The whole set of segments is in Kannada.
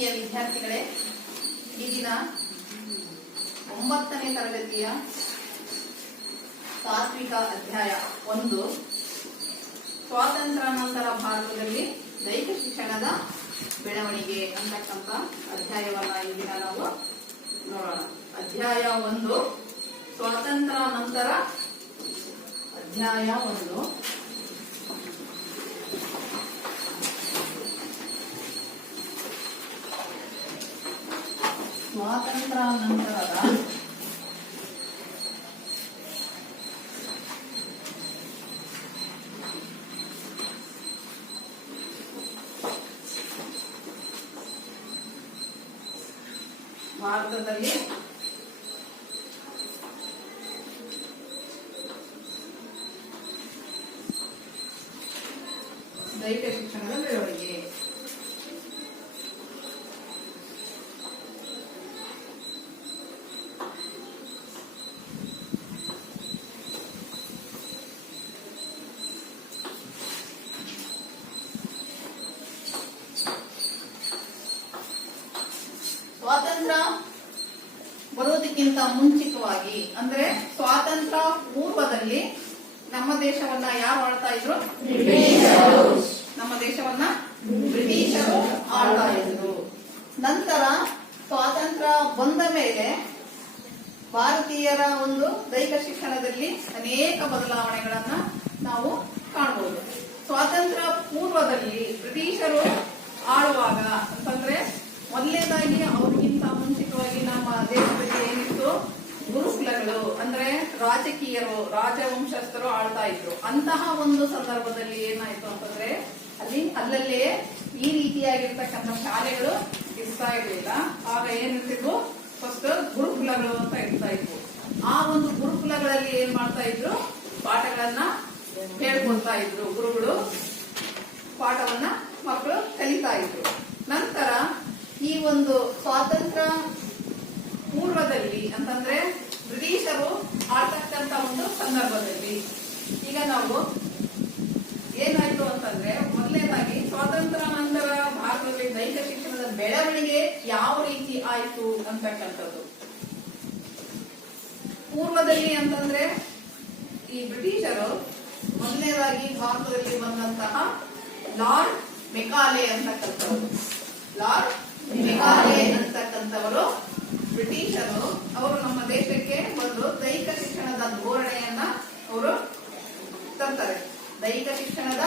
ಪ್ರೀತಿಯ ವಿದ್ಯಾರ್ಥಿಗಳೇ, ಈ ದಿನ 9ನೇ ತರಗತಿಯ ತಾತ್ವಿಕ ಅಧ್ಯಾಯ 1 ಸ್ವಾತಂತ್ರ್ಯಾನಂತರ ಭಾರತದಲ್ಲಿ ದೈಹಿಕ ಶಿಕ್ಷಣದ ಬೆಳವಣಿಗೆ ಅಂತಕ್ಕಂಥ ಅಧ್ಯಾಯವನ್ನ ಈ ದಿನ ನಾವು ನೋಡೋಣ. ಅಧ್ಯಾಯ 1 ಸ್ವಾತಂತ್ರ್ಯಾನಂತರ ಅಧ್ಯಾಯ 1 ಸ್ವಾತಂತ್ರ್ಯಾನಂತರದ ಭಾರತದಲ್ಲಿ ದೈಹಿಕ ಶಿಕ್ಷಣದ ಬೆಳವಣಿಗೆ. ಸ್ವಾತಂತ್ರ್ಯ ಬರೋದಕ್ಕಿಂತ ಮುಂಚಿತವಾಗಿ ಅಂದ್ರೆ ಸ್ವಾತಂತ್ರ್ಯ ಪೂರ್ವದಲ್ಲಿ ನಮ್ಮ ದೇಶವನ್ನ ಯಾರು ಆಳ್ತಾ ಇದ್ರು? ನಮ್ಮ ದೇಶವನ್ನ ಬ್ರಿಟಿಷರು ಆಳ್ತಾ ಇದ್ರು. ನಂತರ ಸ್ವಾತಂತ್ರ್ಯ ಬಂದ ಮೇಲೆ ಭಾರತೀಯರ ಒಂದು ದೈಹಿಕ ಶಿಕ್ಷಣದಲ್ಲಿ ಅನೇಕ ಬದಲಾವಣೆಗಳನ್ನ ನಾವು ಕಾಣಬಹುದು. ಸ್ವಾತಂತ್ರ್ಯ ಪೂರ್ವದಲ್ಲಿ ಬ್ರಿಟಿಷರು ಆಳುವಾಗ ಅಂತಂದ್ರೆ ಮೊದಲನೇದಾಗಿ ಅವ್ರಿಗಿಂತ ಮುಂಚಿತವಾಗಿ ನಮ್ಮ ದೇಶದಲ್ಲಿ ಏನಿತ್ತು? ಗುರುಕುಲಗಳು ಅಂದ್ರೆ ರಾಜಕೀಯರು, ರಾಜವಂಶಸ್ಥರು ಆಳ್ತಾ ಇದ್ರು. ಅಂತಹ ಒಂದು ಸಂದರ್ಭದಲ್ಲಿ ಏನಾಯ್ತು ಅಂತಂದ್ರೆ ಅಲ್ಲಲ್ಲೇ ಈ ರೀತಿಯಾಗಿರ್ತಕ್ಕಂಥ ಶಾಲೆಗಳು ಇರ್ತಾ ಇರ್ಲಿಲ್ಲ. ಆಗ ಏನಿರ್ತಿದ್ವು? ಫಸ್ಟ್ ಗುರುಕುಲಗಳು ಅಂತ ಇರ್ತಾ ಇದ್ವು. ಆ ಒಂದು ಗುರುಕುಲಗಳಲ್ಲಿ ಏನ್ ಮಾಡ್ತಾ ಇದ್ರು? ಪಾಠಗಳನ್ನ ಹೇಳ್ಕೊಡ್ತಾ ಇದ್ರು. ಗುರುಗಳು ಪಾಠವನ್ನ ಮಕ್ಕಳು ಕಲಿತಾ ಇದ್ರು. ನಂತರ ಈ ಒಂದು ಸ್ವಾತಂತ್ರ್ಯ ಪೂರ್ವದಲ್ಲಿ ಅಂತಂದ್ರೆ ಬ್ರಿಟಿಷರು ಆಳ್ತಕ್ಕಂತ ಒಂದು ಸಂದರ್ಭದಲ್ಲಿ ಈಗ ನಾವು ಏನಾಯ್ತು ಅಂತಂದ್ರೆ ಮೊದಲನೇದಾಗಿ ಸ್ವಾತಂತ್ರ್ಯ ನಂತರ ಭಾರತದಲ್ಲಿ ದೈಹಿಕ ಶಿಕ್ಷಣದ ಬೆಳವಣಿಗೆ ಯಾವ ರೀತಿ ಆಯ್ತು ಅಂತಕ್ಕಂಥದ್ದು. ಪೂರ್ವದಲ್ಲಿ ಅಂತಂದ್ರೆ ಈ ಬ್ರಿಟಿಷರು ಮೊದಲನೇದಾಗಿ ಭಾರತದಲ್ಲಿ ಬಂದಂತಹ ಲಾರ್ಡ್ ಮೆಕಾಲೆ ಅಂತಕ್ಕಂಥವ್ರು. ಲಾರ್ಡ್ ಮೆಕಾಲೆ ಅಂತಕ್ಕಂಥವರು ಬ್ರಿಟಿಷರು ಅವರು ನಮ್ಮ ದೇಶಕ್ಕೆ ಒಂದು ದೈಹಿಕ ಶಿಕ್ಷಣದ ಧೋರಣೆಯನ್ನ ಅವರು ತರ್ತಾರೆ. ದೈಹಿಕ ಶಿಕ್ಷಣದ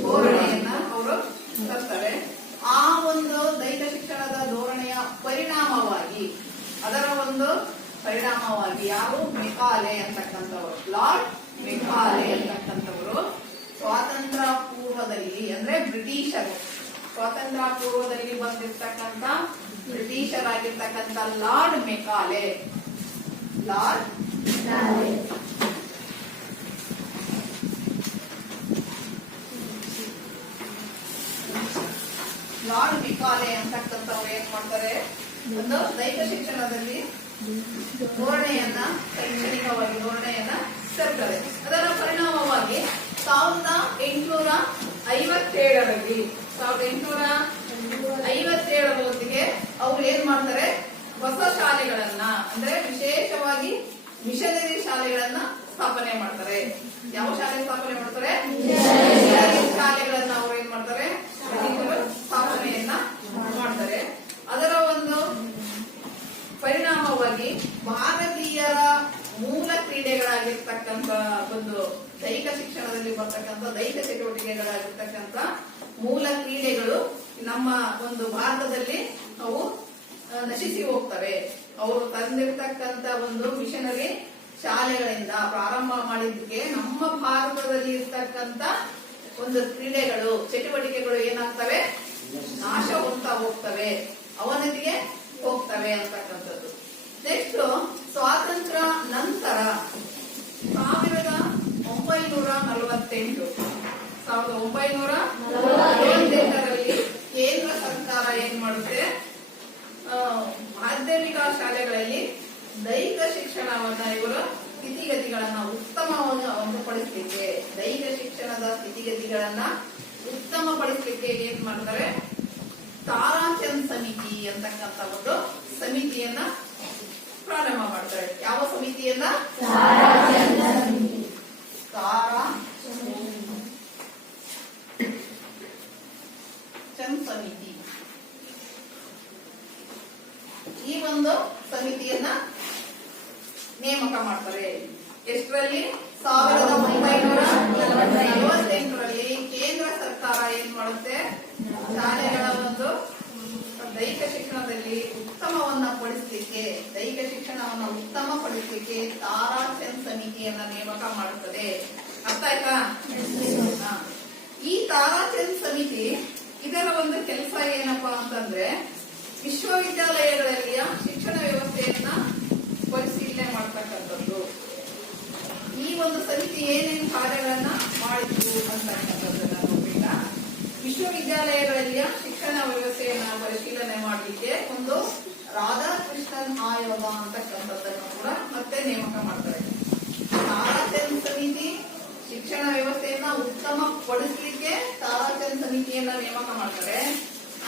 ಧೋರಣೆಯನ್ನ ಅವರು ತರ್ತಾರೆ. ಆ ಒಂದು ದೈಹಿಕ ಶಿಕ್ಷಣದ ಧೋರಣೆಯ ಪರಿಣಾಮವಾಗಿ ಯಾರು? ಮೆಕಾಲೆ ಅಂತಕ್ಕಂಥವರು, ಲಾರ್ಡ್ ಮೆಕಾಲೆ ಅಂತಕ್ಕಂಥವರು ಸ್ವಾತಂತ್ರ್ಯ ಪೂರ್ವದಲ್ಲಿ ಅಂದ್ರೆ ಬ್ರಿಟಿಷರು ಸ್ವಾತಂತ್ರ್ಯ ಪೂರ್ವದಲ್ಲಿ ಬಂದಿರ್ತಕ್ಕಂಥ ಬ್ರಿಟಿಷರಾಗಿರ್ತಕ್ಕಂಥ ಲಾರ್ಡ್ ಮೆಕಾಲೆ ಅಂತಕ್ಕಂಥವ್ರು ಏನ್ ಮಾಡ್ತಾರೆ? ಒಂದು ದೈಹಿಕ ಶಿಕ್ಷಣದಲ್ಲಿ ಧೋರಣೆಯನ್ನ ಶೈಕ್ಷಣಿಕವಾಗಿ ಧೋರಣೆಯನ್ನ ತರ್ತಾರೆ. ಅದರ ಪರಿಣಾಮವಾಗಿ 1857ರಲ್ಲಿ ಅವ್ರು ಏನ್ ಮಾಡ್ತಾರೆ? ಹೊಸ ಶಾಲೆಗಳನ್ನ ಅಂದ್ರೆ ವಿಶೇಷವಾಗಿ ಮಿಷನರಿ ಶಾಲೆಗಳನ್ನ ಸ್ಥಾಪನೆ ಮಾಡ್ತಾರೆ. ಯಾವ ಶಾಲೆ ಸ್ಥಾಪನೆ ಮಾಡ್ತಾರೆ? ಮಿಷನರಿ ಶಾಲೆಗಳನ್ನ ಅವ್ರು ಏನ್ ಮಾಡ್ತಾರೆ? ಸ್ಥಾಪನೆಯನ್ನ ಮಾಡ್ತಾರೆ. ಅದರ ಒಂದು ಪರಿಣಾಮವಾಗಿ ಭಾರತೀಯರ ಮೂಲ ಕ್ರೀಡೆಗಳಾಗಿರ್ತಕ್ಕಂಥ ಒಂದು ದೈಹಿಕ ಶಿಕ್ಷಣದಲ್ಲಿ ಬರ್ತಕ್ಕಂಥ ದೈಹಿಕ ಚಟುವಟಿಕೆಗಳಾಗಿರ್ತಕ್ಕಂಥ ಮೂಲ ಕ್ರೀಡೆಗಳು ನಮ್ಮ ಒಂದು ಭಾರತದಲ್ಲಿ ಅವು ನಶಿಸಿ ಹೋಗ್ತವೆ. ಅವರು ತಂದಿರ್ತಕ್ಕಂಥ ಒಂದು ಮಿಷನರಿ ಶಾಲೆಗಳಿಂದ ಪ್ರಾರಂಭ ಮಾಡಿದ್ದಕ್ಕೆ ನಮ್ಮ ಭಾರತದಲ್ಲಿ ಇರ್ತಕ್ಕಂಥ ಒಂದು ಕ್ರೀಡೆಗಳು ಚಟುವಟಿಕೆಗಳು ಏನಾಗ್ತವೆ? ನಾಶ ಹೋಗ್ತವೆ, ಅವನತಿಗೆ ಹೋಗ್ತವೆ ಅಂತಕ್ಕಂಥದ್ದು. ನೆಕ್ಸ್ಟ್ ಸ್ವಾತಂತ್ರ್ಯ ನಂತರ 1948ರಲ್ಲಿ ಕೇಂದ್ರ ಸರ್ಕಾರ ಏನ್ ಮಾಡುತ್ತೆ? ಮಾಧ್ಯಮಿಕ ಶಾಲೆಗಳಲ್ಲಿ ದೈಹಿಕ ಶಿಕ್ಷಣವನ್ನ ಇವರು ಸ್ಥಿತಿಗತಿಗಳನ್ನ ಉತ್ತಮಪಡಿಸಲಿಕ್ಕೆ ದೈಹಿಕ ಶಿಕ್ಷಣದ ಸ್ಥಿತಿಗತಿಗಳನ್ನ ಉತ್ತಮಪಡಿಸಲಿಕ್ಕೆ ಏನ್ ಮಾಡ್ತಾರೆ? ತಾರಾಚಂದ್ ಸಮಿತಿ ಅಂತಕ್ಕಂಥ ಒಂದು ಸಮಿತಿಯನ್ನ ಪ್ರಾರಂಭ ಮಾಡ್ತಾರೆ. ಯಾವ ಸಮಿತಿಯನ್ನ? ತಾರಾಚಂದ್ ಸಮಿತಿ. ಈ ಒಂದು ಸಮಿತಿಯನ್ನ ನೇಮಕ ಮಾಡ್ತಾರೆ. ಎಷ್ಟರಲ್ಲಿ? 1948ರಲ್ಲಿ ಕೇಂದ್ರ ಸರ್ಕಾರ ಏನ್ ಮಾಡುತ್ತೆ, ಶಾಲೆಗಳ ಒಂದು ದೈಹಿಕ ಶಿಕ್ಷಣದಲ್ಲಿ ದೈಹಿಕ ಶಿಕ್ಷಣವನ್ನು ಉತ್ತಮಪಡಿಸಲಿಕ್ಕೆ ತಾರಾಚಂದ್ ಸಮಿತಿಯನ್ನ ನೇಮಕ ಮಾಡುತ್ತದೆ. ಅರ್ಥ ಆಯ್ತಾ? ಈ ತಾರಾಚಂದ್ ಸಮಿತಿ ಇದರ ಒಂದು ಕೆಲಸ ಏನಪ್ಪಾ ಅಂತಂದ್ರೆ, ವಿಶ್ವವಿದ್ಯಾಲಯಗಳಲ್ಲಿಯ ಶಿಕ್ಷಣ ವ್ಯವಸ್ಥೆಯನ್ನ ಪರಿಶೀಲನೆ ಮಾಡ್ತಕ್ಕಂಥದ್ದು. ಈ ಒಂದು ಸಮಿತಿ ಏನೇನು ಕಾರ್ಯಗಳನ್ನ ಮಾಡಿತು ಅಂತಕ್ಕಂಥದ್ದನ್ನ ನೋಡಿಲ್ಲ. ವಿಶ್ವವಿದ್ಯಾಲಯಗಳಲ್ಲಿಯ ಶಿಕ್ಷಣ ವ್ಯವಸ್ಥೆಯನ್ನ ಪರಿಶೀಲನೆ ಮಾಡಲಿಕ್ಕೆ ಒಂದು ರಾಧಾಕೃಷ್ಣನ್ ಆಯೋಗ ಅಂತಕ್ಕಂಥದ್ದನ್ನು ಕೂಡ ಮತ್ತೆ ನೇಮಕ ಮಾಡ್ತಾರೆ. ತಾರಾಚಂದ್ ಸಮಿತಿ ಶಿಕ್ಷಣ ವ್ಯವಸ್ಥೆಯನ್ನ ಉತ್ತಮಪಡಿಸಲಿಕ್ಕೆ ತಾರಾಚಂದ್ ಸಮಿತಿಯನ್ನ ನೇಮಕ ಮಾಡ್ತಾರೆ.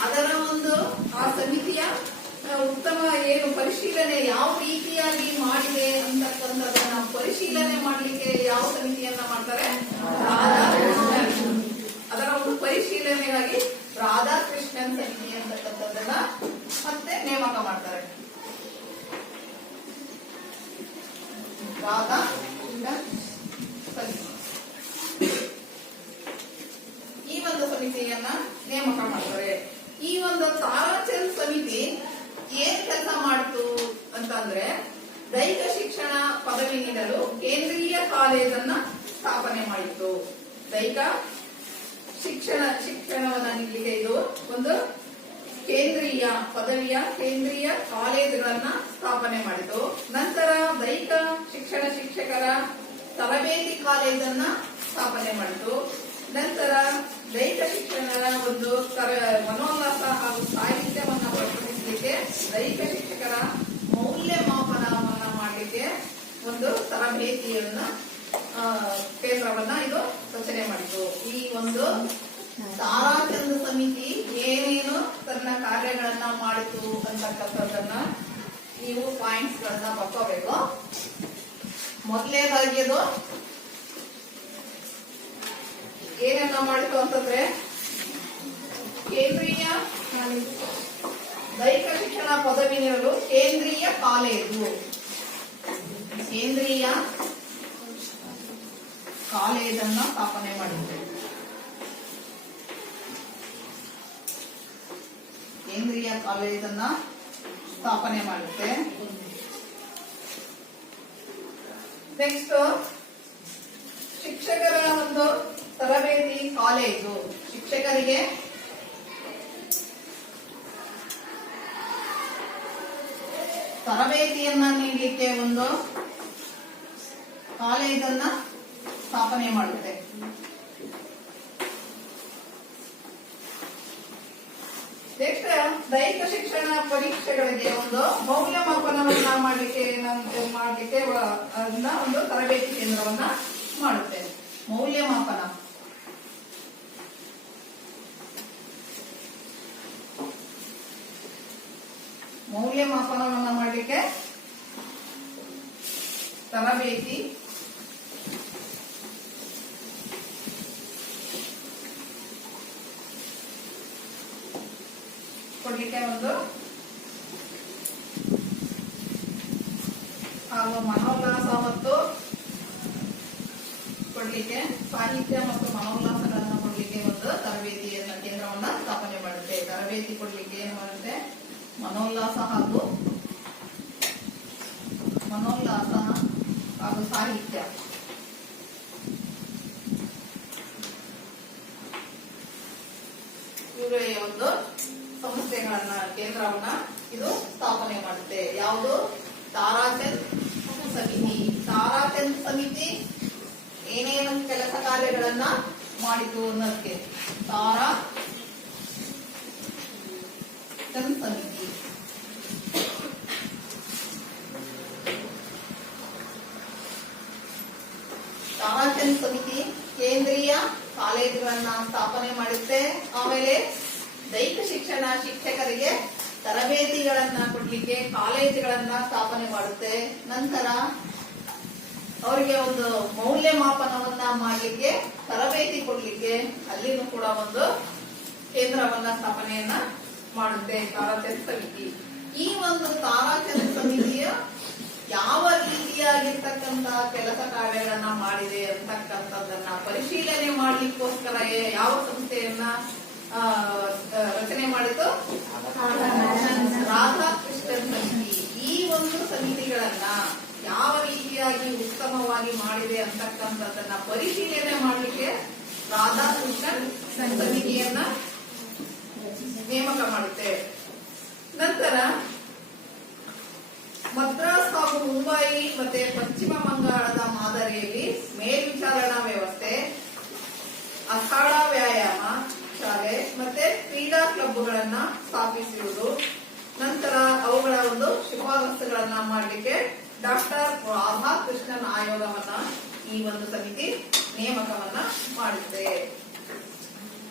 ಅದರ ಒಂದು ಆ ಸಮಿತಿಯ ಉತ್ತಮ ಏನು ಪರಿಶೀಲನೆ ಯಾವ ರೀತಿಯಾಗಿ ಮಾಡಿದೆ ಅಂತಕ್ಕಂಥದ್ದನ್ನ ಪರಿಶೀಲನೆ ಮಾಡಲಿಕ್ಕೆ ಯಾವ ಸಮಿತಿಯನ್ನ ಮಾಡ್ತಾರೆ? ರಾಧಾಕೃಷ್ಣನ್. ಅದರ ಒಂದು ಪರಿಶೀಲನೆಗಾಗಿ ರಾಧಾಕೃಷ್ಣನ್ ಸಮಿತಿ ಅಂತಕ್ಕಂಥದ್ದನ್ನ ಮತ್ತೆ ನೇಮಕ ಮಾಡ್ತಾರೆ. ರಾಧಾಕೃಷ್ಣನ್ ಸಮಿತಿ ಈ ಒಂದು ಸಮಿತಿಯನ್ನ ನೇಮಕ ಮಾಡ್ತಾರೆ. ಈ ಒಂದು ತಾರಾಚಂದ್ ಸಮಿತಿ ಏನ್ ಕೆಲಸ ಮಾಡ್ತು ಅಂತಂದ್ರೆ, ದೈಹಿಕ ಶಿಕ್ಷಣ ಪದವಿ ನೀಡಲು ಕೇಂದ್ರೀಯ ಕಾಲೇಜನ್ನ ಸ್ಥಾಪನೆ ಮಾಡಿತ್ತು. ದೈಹಿಕ ಶಿಕ್ಷಣವನ್ನ ನೀಡಲಿಕ್ಕೆ ಇದು ಒಂದು ಕೇಂದ್ರೀಯ ಪದವಿಯ ಕೇಂದ್ರೀಯ ಕಾಲೇಜುಗಳನ್ನ ಸ್ಥಾಪನೆ ಮಾಡಿತು. ನಂತರ ದೈಹಿಕ ಶಿಕ್ಷಣ ಶಿಕ್ಷಕರ ತರಬೇತಿ ಕಾಲೇಜನ್ನ ಸ್ಥಾಪನೆ ಮಾಡಿತು. ನಂತರ ದೈಹಿಕ ಶಿಕ್ಷಣದ ಒಂದು ಮನೋಲ್ಲಾಸ ಹಾಗೂ ಸಾಹಿತ್ಯವನ್ನ ಪ್ರಕಟಿಸಲಿಕ್ಕೆ ದೈಹಿಕ ಶಿಕ್ಷಕರ ಮೌಲ್ಯಮಾಪನವನ್ನ ಮಾಡಲಿಕ್ಕೆ ಒಂದು ತರಬೇತಿಯನ್ನ ಕೇಂದ್ರವನ್ನ ಇದು ರಚನೆ ಮಾಡಿತು. ಈ ಒಂದು ತಾರಾಚಂದ್ ಸಮಿತಿ ಏನೇನು ತನ್ನ ಕಾರ್ಯಗಳನ್ನ ಮಾಡಿತು ಅಂತಕ್ಕಂಥದ್ದನ್ನ ನೀವು ಪಾಯಿಂಟ್ಸ್ ಗಳನ್ನ ಬರ್ಕೋಬೇಕು. ಮೊದಲನೇದಾಗಿ ಅದು ಏನನ್ನ ಮಾಡಿತು ಅಂತಂದ್ರೆ, ಕೇಂದ್ರೀಯ ದೈಹಿಕ ಶಿಕ್ಷಣ ಪದವಿ ನೀಡಲು ಕೇಂದ್ರೀಯ ಕಾಲೇಜನ್ನ ಸ್ಥಾಪನೆ ಮಾಡಿದೆ. ಕೇಂದ್ರೀಯ ಕಾಲೇಜನ್ನ ಸ್ಥಾಪನೆ ಮಾಡುತ್ತೆ. ನೆಕ್ಸ್ಟ್ ಶಿಕ್ಷಕರ ಒಂದು ತರಬೇತಿ ಕಾಲೇಜು. ಶಿಕ್ಷಕರಿಗೆ ತರಬೇತಿಯನ್ನ ನೀಡಲಿಕ್ಕೆ ಒಂದು ಕಾಲೇಜನ್ನ ಸ್ಥಾಪನೆ ಮಾಡುತ್ತೆ. ನೆಕ್ಸ್ಟ್ ದೈಹಿಕ ಶಿಕ್ಷಣ ಪರೀಕ್ಷೆಗಳಿಗೆ ಒಂದು ಮೌಲ್ಯಮಾಪನವನ್ನ ಮಾಡಲಿಕ್ಕೆ ಒಂದು ತರಬೇತಿ ಕೇಂದ್ರವನ್ನ ಮಾಡುತ್ತೆ. ಮೌಲ್ಯಮಾಪನವನ್ನ ಮಾಡಲಿಕ್ಕೆ ತರಬೇತಿ ಕೊಡ್ಲಿಕ್ಕೆ ಒಂದು ಹಾಗೂ ಮನೋಲ್ಲಾಸ ಮತ್ತು ಕೊಡ್ಲಿಕ್ಕೆ ಸಾಹಿತ್ಯ ಮತ್ತು ಮನೋಲ್ಲಾಸಗಳನ್ನ ಕೊಡ್ಲಿಕ್ಕೆ ಒಂದು ತರಬೇತಿಯನ್ನ ಕೇಂದ್ರವನ್ನ ಸ್ಥಾಪನೆ ಮಾಡುತ್ತೆ. ತರಬೇತಿ ಕೊಡ್ಲಿಕ್ಕೆ ಏನು ಮಾಡುತ್ತೆ? ಮನೋಲ್ಲಾಸ ಹಾಗೂ ಸಾಹಿತ್ಯ ಇವರ ಒಂದು ಸಂಸ್ಥೆಗಳನ್ನ ಕೇಂದ್ರವನ್ನ ಇದು ಸ್ಥಾಪನೆ ಮಾಡುತ್ತೆ. ಯಾವುದು? ತಾರಾಚಂದ್ ಸಮಿತಿ. ತಾರಾಚಂದ್ ಸಮಿತಿ ಏನೇನು ಕೆಲಸ ಕಾರ್ಯಗಳನ್ನ ಮಾಡಿತು ಅನ್ನೋದಕ್ಕೆ ತಾರಾಚಂದ್ ಸಮಿತಿ. ತಾರಾಚಂದ್ ಸಮಿತಿ ಕೇಂದ್ರೀಯ ಕಾಲೇಜುಗಳನ್ನ ಸ್ಥಾಪನೆ ಮಾಡುತ್ತೆ. ಆಮೇಲೆ ದೈಹಿಕ ಶಿಕ್ಷಣ ಶಿಕ್ಷಕರಿಗೆ ತರಬೇತಿಗಳನ್ನ ಕೊಡ್ಲಿಕ್ಕೆ ಕಾಲೇಜುಗಳನ್ನ ಸ್ಥಾಪನೆ ಮಾಡುತ್ತೆ. ನಂತರ ಅವರಿಗೆ ಒಂದು ಮೌಲ್ಯಮಾಪನವನ್ನ ಮಾಡಲಿಕ್ಕೆ ತರಬೇತಿ ಕೊಡ್ಲಿಕ್ಕೆ ಅಲ್ಲಿನೂ ಕೂಡ ಒಂದು ಕೇಂದ್ರವನ್ನ ಸ್ಥಾಪನೆಯನ್ನ ಮಾಡುತ್ತೆ ತಾರಾಚಂದ್ರ ಸಮಿತಿ. ಈ ಒಂದು ತಾರಾಚಂದ್ರ ಸಮಿತಿಯ ಯಾವ ರೀತಿಯಾಗಿರ್ತಕ್ಕಂತ ಕೆಲಸ ಕಾರ್ಯಗಳನ್ನ ಮಾಡಿದೆ ಅಂತಕ್ಕಂಥದ್ದನ್ನ ಪರಿಶೀಲನೆ ಮಾಡ್ಲಿಕ್ಕೋಸ್ಕರ ಯಾವ ಸಂಸ್ಥೆಯನ್ನ ರಚನೆ ಮಾಡಿತು? ರಾಧಾಕೃಷ್ಣನ್ ಸಮಿತಿ. ಈ ಒಂದು ಸಮಿತಿಗಳನ್ನ ಯಾವ ರೀತಿಯಾಗಿ ಉತ್ತಮವಾಗಿ ಮಾಡಿದೆ ಅಂತಕ್ಕಂಥದ್ದನ್ನ ಪರಿಶೀಲನೆ ಮಾಡಲಿಕ್ಕೆ ರಾಧಾಕೃಷ್ಣನ್ ಸಮಿತಿಯನ್ನ ನೇಮಕ ಮಾಡುತ್ತೆ. ನಂತರ ಮದ್ರಾಸ್ ಹಾಗೂ ಮುಂಬೈ ಮತ್ತೆ ಪಶ್ಚಿಮ ಬಂಗಾಳದ ಮಾದರಿಯಲ್ಲಿ ಮೇಲ್ವಿಚಾರಣಾ ವ್ಯವಸ್ಥೆ, ಅಖಾಡ ವ್ಯಾಯಾಮ ಶಾಲೆ ಮತ್ತೆ ಕ್ರೀಡಾ ಕ್ಲಬ್ಗಳನ್ನ ಸ್ಥಾಪಿಸುವುದು, ನಂತರ ಅವುಗಳ ಒಂದು ಶಿಫಾರಸುಗಳನ್ನ ಮಾಡಲಿಕ್ಕೆ ಡಾಕ್ಟರ್ ರಾಧಾಕೃಷ್ಣನ್ ಆಯೋಗವನ್ನ ಈ ಒಂದು ಸಮಿತಿ ನೇಮಕವನ್ನ ಮಾಡುತ್ತೆ.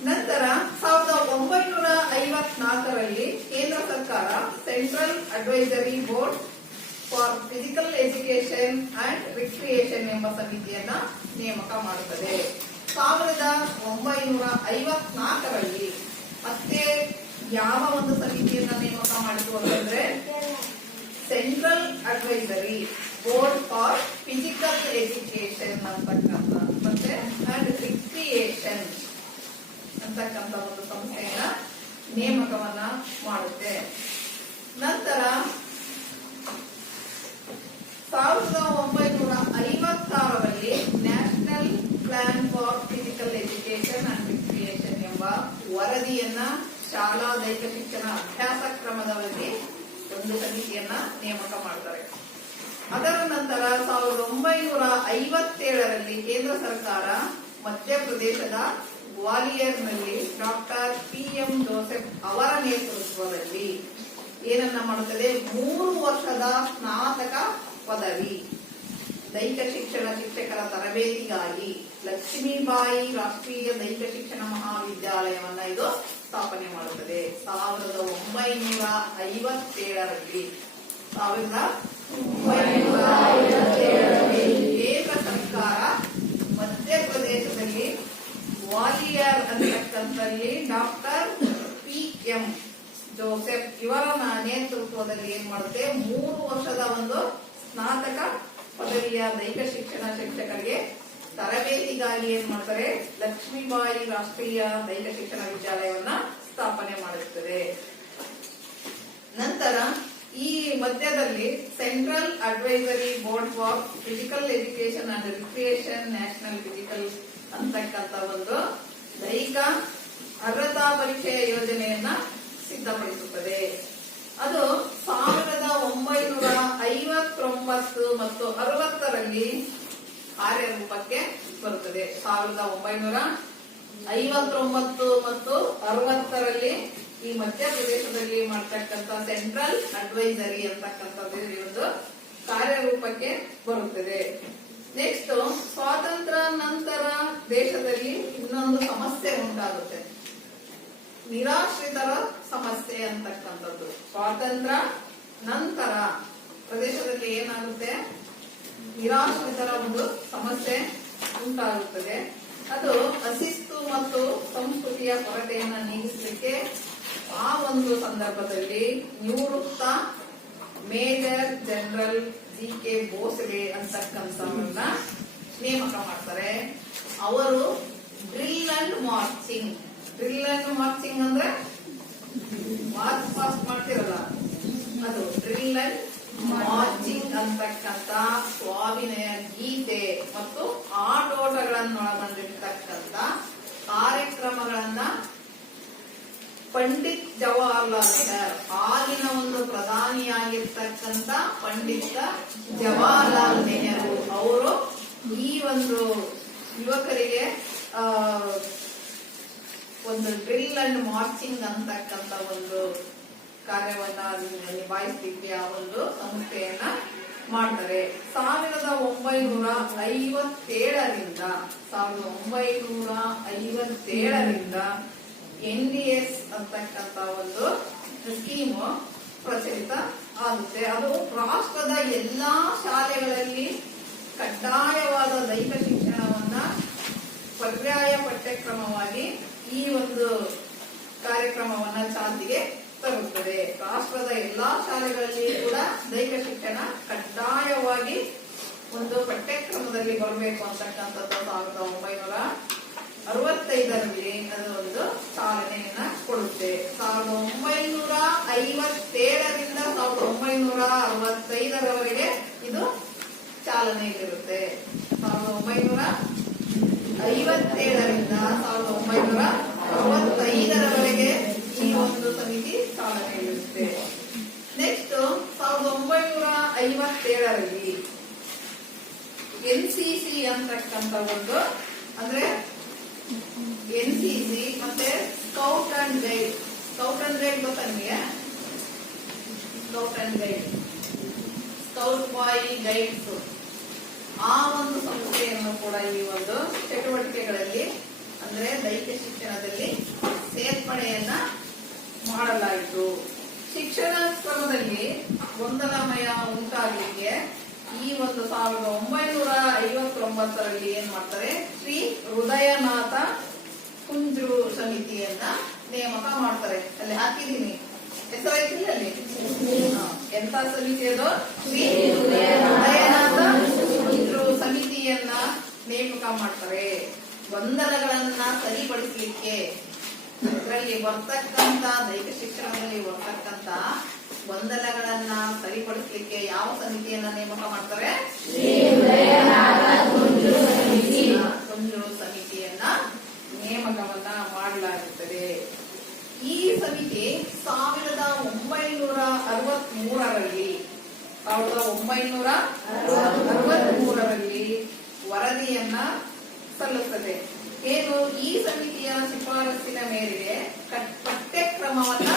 ನಂತರ 1954ರಲ್ಲಿ ಕೇಂದ್ರ ಸರ್ಕಾರ central advisory board for physical education and recreation ಎಂಬ ಸಮಿತಿಯನ್ನ ನೇಮಕ ಮಾಡುತ್ತದೆ. 1954ರಲ್ಲಿ ಮತ್ತೆ ಯಾವ ಒಂದು ಸಮಿತಿಯನ್ನ ನೇಮಕ ಮಾಡಿತು ಅಂತಂದ್ರೆ central advisory board for physical education ಅಂತಕ್ಕಂಥ ಮತ್ತೆ ಅಂಡ್ ರಿಕ್ರಿಯೇಷನ್ ಅಂತಕ್ಕಂಥ ಒಂದು ಸಂಸ್ಥೆಯನ್ನ ನೇಮಕವನ್ನ ಮಾಡುತ್ತೆ. ನಂತರ 1956ರಲ್ಲಿ national plan for physical education and recreation ಎಂಬ ವರದಿಯನ್ನ ಶಾಲಾ ದೈಹಿಕ ಶಿಕ್ಷಣ ಅಭ್ಯಾಸ ಕ್ರಮದಲ್ಲಿ ಒಂದು ಸಮಿತಿಯನ್ನ ನೇಮಕ ಮಾಡ್ತಾರೆ. ಅದರ ನಂತರ 1957ರಲ್ಲಿ ಕೇಂದ್ರ ಸರ್ಕಾರ ಮಧ್ಯಪ್ರದೇಶದ ಗ್ವಾಲಿಯರ್ನಲ್ಲಿ ಡಾಕ್ಟರ್ PM ಜೋಸೆಫ್ ಅವರ ನೇತೃತ್ವದಲ್ಲಿ ಏನನ್ನ ಮಾಡುತ್ತದೆ? 3 ವರ್ಷದ ಸ್ನಾತಕ ಪದವಿ ದೈಹಿಕ ಶಿಕ್ಷಣ ಶಿಕ್ಷಕರ ತರಬೇತಿಗಾಗಿ ಲಕ್ಷ್ಮೀಬಾಯಿ ರಾಷ್ಟ್ರೀಯ ದೈಹಿಕ ಶಿಕ್ಷಣ ಮಹಾವಿದ್ಯಾಲಯವನ್ನ ಇದು ಸ್ಥಾಪನೆ ಮಾಡುತ್ತದೆ. 1957ರಲ್ಲಿ ಕೇಂದ್ರ ಸರ್ಕಾರ ಮಧ್ಯಪ್ರದೇಶದಲ್ಲಿ ಗ್ವಾಲಿಯರ್ ಅಂತಕ್ಕಂಥಲ್ಲಿ ಡಾಕ್ಟರ್ PM ಜೋಸೆಫ್ ಇವರ ನೇತೃತ್ವದಲ್ಲಿ ಏನ್ ಮಾಡುತ್ತೆ? 3 ವರ್ಷದ ಒಂದು ಸ್ನಾತಕ ಪದವಿಯ ದೈಹಿಕ ಶಿಕ್ಷಣ ಶಿಕ್ಷಕರಿಗೆ ತರಬೇತಿಗಾಗಿ ಏನ್ ಮಾಡ್ತಾರೆ? ಲಕ್ಷ್ಮೀಬಾಯಿ ರಾಷ್ಟ್ರೀಯ ದೈಹಿಕ ಶಿಕ್ಷಣ ವಿದ್ಯಾಲಯವನ್ನ ಸ್ಥಾಪನೆ ಮಾಡುತ್ತದೆ. ನಂತರ ಈ ಮಧ್ಯದಲ್ಲಿ central advisory board for physical education and recreation national physical ಅಂತಕ್ಕಂಥ ಒಂದು ದೈಹಿಕ ಅರ್ಹತಾ ಪರೀಕ್ಷೆಯ ಯೋಜನೆಯನ್ನ ಸಿದ್ಧಪಡಿಸುತ್ತದೆ. ಅದು 1959 ಮತ್ತು 60ರಲ್ಲಿ ಕಾರ್ಯರೂಪಕ್ಕೆ ಬರುತ್ತದೆ. 1959 ಮತ್ತು 60ರಲ್ಲಿ ಈ ಮಧ್ಯಪ್ರದೇಶದಲ್ಲಿ ಮಾಡ್ತಕ್ಕಂಥ ಸೆಂಟ್ರಲ್ ಅಡ್ವೈಸರಿ ಅಂತಕ್ಕಂಥದ್ದು ಒಂದು ಕಾರ್ಯರೂಪಕ್ಕೆ ಬರುತ್ತದೆ. ನೆಕ್ಸ್ಟ್ ಸ್ವಾತಂತ್ರ್ಯ ನಂತರ ದೇಶದಲ್ಲಿ ಇನ್ನೊಂದು ಸಮಸ್ಯೆ ಉಂಟಾಗುತ್ತೆ, ನಿರಾಶ್ರಿತರ ಸಮಸ್ಯೆ ಅಂತಕ್ಕಂಥದ್ದು. ಸ್ವಾತಂತ್ರ್ಯ ನಂತರ ಪ್ರದೇಶದಲ್ಲಿ ಏನಾಗುತ್ತೆ? ನಿರಾಶ್ರಿತರ ಒಂದು ಸಮಸ್ಯೆ ಉಂಟಾಗುತ್ತದೆ. ಅದು ಅಶಿಸ್ತು ಮತ್ತು ಸಂಸ್ಕೃತಿಯ ಕೊರತೆಯನ್ನು ನೀಗಿಸಲಿಕ್ಕೆ ಆ ಒಂದು ಸಂದರ್ಭದಲ್ಲಿ ನಿವೃತ್ತ ಮೇಜರ್ ಜನರಲ್ GK ಭೋಸಲೆ ಅಂತಕ್ಕಂಥವನ್ನ ನೇಮಕ ಮಾಡ್ತಾರೆ. ಅವರು ಡ್ರಿಲ್ ಅಂಡ್ ಮಾರ್ಚಿಂಗ್ ಅಂದ್ರೆ ಮಾರ್ಚ್ ಪಾಸ್ಟ್ ಮಾಡ್ತಿರಲ್ಲ, ಅದು ಡ್ರಿಲ್ ಅಂಡ್ ಮಾರ್ಚಿಂಗ್ ಅಂತಕ್ಕಂಥ ಸ್ವಾಭಿನಯ ಗೀತೆ ಮತ್ತು ಆಟೋಟಗಳನ್ನೊಳಗೊಂಡಿರ್ತಕ್ಕಂಥ ಕಾರ್ಯಕ್ರಮಗಳನ್ನ ಪಂಡಿತ್ ಜವಾಹರ್ಲಾಲ್ ನೆಹರು, ಆಗಿನ ಒಂದು ಪ್ರಧಾನಿಯಾಗಿರ್ತಕ್ಕಂಥ ಪಂಡಿತ ಜವಾಹರ್ಲಾಲ್ ನೆಹರು ಅವರು ಈ ಒಂದು ಯುವಕರಿಗೆ ಒಂದು ಡ್ರಿಲ್ ಅಂಡ್ ಮಾರ್ಚಿಂಗ್ ಅಂತಕ್ಕಂಥ ಒಂದು ಕಾರ್ಯವನ್ನ ನಿಭಾಯಿಸಲಿಕ್ಕೆ ಆ ಒಂದು ಸಂಸ್ಥೆಯನ್ನ ಮಾಡ್ತಾರೆ. 1957ರಿಂದ NDS ಅಂತಕ್ಕಂಥ ಒಂದು ಸ್ಕೀಮ್ ಪ್ರಚಲಿತ ಆಗುತ್ತೆ. ಅದು ರಾಷ್ಟ್ರದ ಎಲ್ಲಾ ಶಾಲೆಗಳಲ್ಲಿ ಕಡ್ಡಾಯವಾದ ದೈಹಿಕ ಶಿಕ್ಷಣವನ್ನ ಪರ್ಯಾಯ ಪಠ್ಯಕ್ರಮವಾಗಿ ಈ ಒಂದು ಕಾರ್ಯಕ್ರಮವನ್ನ ಚಾಲ್ತಿಗೆ ತರುತ್ತದೆ. ರಾಷ್ಟ್ರದ ಎಲ್ಲಾ ಶಾಲೆಗಳಲ್ಲಿ ಕೂಡ ದೈಹಿಕ ಶಿಕ್ಷಣ ಕಡ್ಡಾಯವಾಗಿ ಒಂದು ಪಠ್ಯಕ್ರಮದಲ್ಲಿ ಬರಬೇಕು ಅಂತಕ್ಕಂಥದ್ದು 1965ರಲ್ಲಿ ಅದು ಒಂದು ಚಾಲನೆಯನ್ನ ಕೊಡುತ್ತೆ. 1957ರಿಂದ 1965ರವರೆಗೆ ಇದು ಚಾಲನೆಯಲ್ಲಿರುತ್ತೆ. 1957ರಿಂದ 1965ರವರೆಗೆ ಈ ಒಂದು ಸಮಿತಿ ಚಾಲನೆಯಲ್ಲಿರುತ್ತೆ. ನೆಕ್ಸ್ಟ್ 1957ರಲ್ಲಿ ಎನ್ಸಿಸಿ ಅಂತಕ್ಕಂಥ ಒಂದು ಅಂದ್ರೆ ಎನ್ಸಿಸಿ ಮತ್ತೆ ಸ್ಕೌಟ್ ಅಂಡ್ ಗೈಡ್ ಗೊತ್ತಾ ನಿಮಗೆ? Scout and guide, scout boy guides, ಆ ಒಂದು ಸಂಸ್ಥೆಯನ್ನು ಕೂಡ ಈ ಒಂದು ಚಟುವಟಿಕೆಗಳಲ್ಲಿ ಅಂದ್ರೆ ದೈಹಿಕ ಶಿಕ್ಷಣದಲ್ಲಿ ಸೇರ್ಪಡೆಯನ್ನ ಮಾಡಲಾಯಿತು. ಶಿಕ್ಷಣ ಕ್ರಮದಲ್ಲಿ ಗೊಂದಲಮಯ ಉಂಟಾಗಲಿಕ್ಕೆ ಈ ಒಂದು 1959ರಲ್ಲಿ ಏನ್ ಮಾಡ್ತಾರೆ, ಶ್ರೀ ಹೃದಯನಾಥ ಕುಂಜರು ಸಮಿತಿಯನ್ನ ನೇಮಕ ಮಾಡ್ತಾರೆ. ಅಲ್ಲಿ ಹಾಕಿದೀನಿ, ಹೆಸರಾಯ್ತಿಲ್ಲ ಅಲ್ಲಿ. ಎಂತ ಸಮಿತಿ ಅದು? ಶ್ರೀ ಹೃದಯನಾಥ ಕುಂಜರು ಸಮಿತಿಯನ್ನ ನೇಮಕ ಮಾಡ್ತಾರೆ. ಗೊಂದಲಗಳನ್ನ ಸರಿಪಡಿಸಲಿಕ್ಕೆ ಇದರಲ್ಲಿ ಬರ್ತಕ್ಕಂತ ದೈಹಿಕ ಶಿಕ್ಷಣದಲ್ಲಿ ಬರ್ತಕ್ಕಂತ ಗೊಂದಲಗಳನ್ನ ಸರಿಪಡಿಸಲಿಕ್ಕೆ ಯಾವ ಸಮಿತಿಯನ್ನ ನೇಮಕ ಮಾಡ್ತಾರೆ? ಕುಂಜರು ಸಮಿತಿಯನ್ನ ನೇಮಕವನ್ನ ಮಾಡಲಾಗುತ್ತದೆ. ಈ ಸಮಿತಿ 1963ರಲ್ಲಿ ವರದಿಯನ್ನ ಸಲ್ಲಿಸುತ್ತದೆ. ಏನು ಈ ಸಮಿತಿಯ ಶಿಫಾರಸ್ಸಿನ ಮೇರೆಗೆ ಪಠ್ಯಕ್ರಮವನ್ನ